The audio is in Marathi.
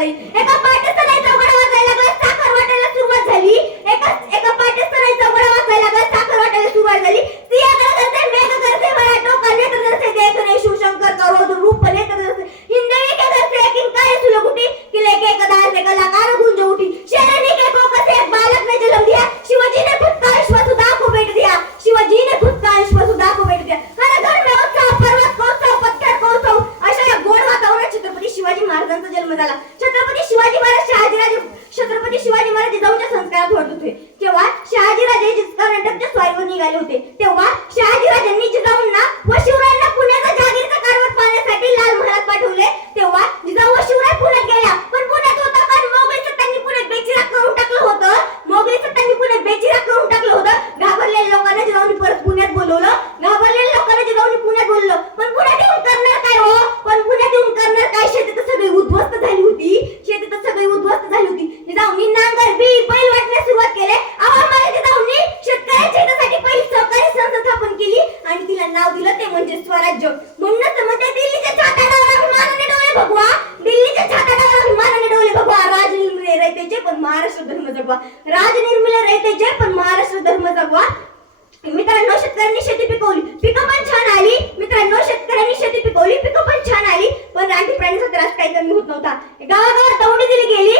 मला एका पाठस्थानाचा वडा वाजायला लागला, साखर वाटायला सुरुवात झाली. एका पाठस्थानाचा वडा वाजायला लागला, साखर वाटायला सुरुवात झाली. सिया करते मेघ करते मला टोका नेत्र करते देखणे शिवशंकर करोड रूप नेत्र करते हिंदवी के करते किंकाय सुलगुटी किले के कदार से कलाकार गुंज उठी शरणी के फोकस से एक बालक ने जन्म दिया. शिवाजी ने खुद का अश्वसुधा को बेट दिया. शिवाजी ने खुद का अश्वसुधा को बेट दिया. हर घर में उत्सव, पर्वत कोत्सव, पत्थर कोत्सव अशा या गोड वातावरणात छत्रपती शिवाजी महाराजांचा जन्म झाला. छत्रपती शिवाजी महाराज छत्रपती शिवाजी महाराज जिजाऊच्या संस्कारात वाढत होते. जेव्हा शहाजीराजे कर्नाटकच्या स्वारीवर निघाले होते तेव्हा शहाजीराजांनी जिजाऊंना व शिवरायांना पुण्याचा जहागीरचा कारभार पाहण्यासाठी लाल महालात पाठवले. तेव्हा जिजाऊ व शिवराय पुण्यात गेल्या. पण पुण्यात होता कारण मोगली सत्तांनी पुण्यात बेचिराग करून टाकलं होतं. मोगली सत्तांनी पुण्यात बेचिराग करून टाकलं होतं. घाबरलेल्या लोकांना जिजाऊंनी परत पुण्यात बोलवलं. घाबरलेल्या लोकांना जिजाऊंनी पुण्यात बोलवलं. पण पुण्यात येऊन करणार काय हो? पण पुण्यात येऊन करणार काय? शेती तर सगळी उद्ध्वस्त झाली होती. शेती तर सगळी उद्ध्वस्त झाली होती. जिजाऊंनी नांगर बी बैल वाटण्यास सुरुवात केली. आवामाला जिजाऊंनी शेतकऱ्यांच्या हितासाठी पहिली सहकारी संस्था स्थापन केली आणि तिला नाव दिलं ते म्हणजे स्वराज्य. म्हणूनच म्हणते दिल्लीच्या छाताडावर अभिमानाने डोळे भगवा. दिल्लीच्या छाताडावर अभिमानाने डोळे भगवा. राज निर्मिले रयतेचे पण महाराष्ट्र धर्म जगवा. राज निर्मिले रयतेचे पण महाराष्ट्र धर्म जगवा. मित्रांनो, शेतकऱ्यांनी शेती पिकवली, पिकं पण छान आली. मित्रांनो, शेतकऱ्यांनी शेती पिकवली, पिकं पण छान आली. पण रानटी प्राण्यांचा त्रास काही कमी होत नव्हता. गावागावात दौंडी दिली गेली.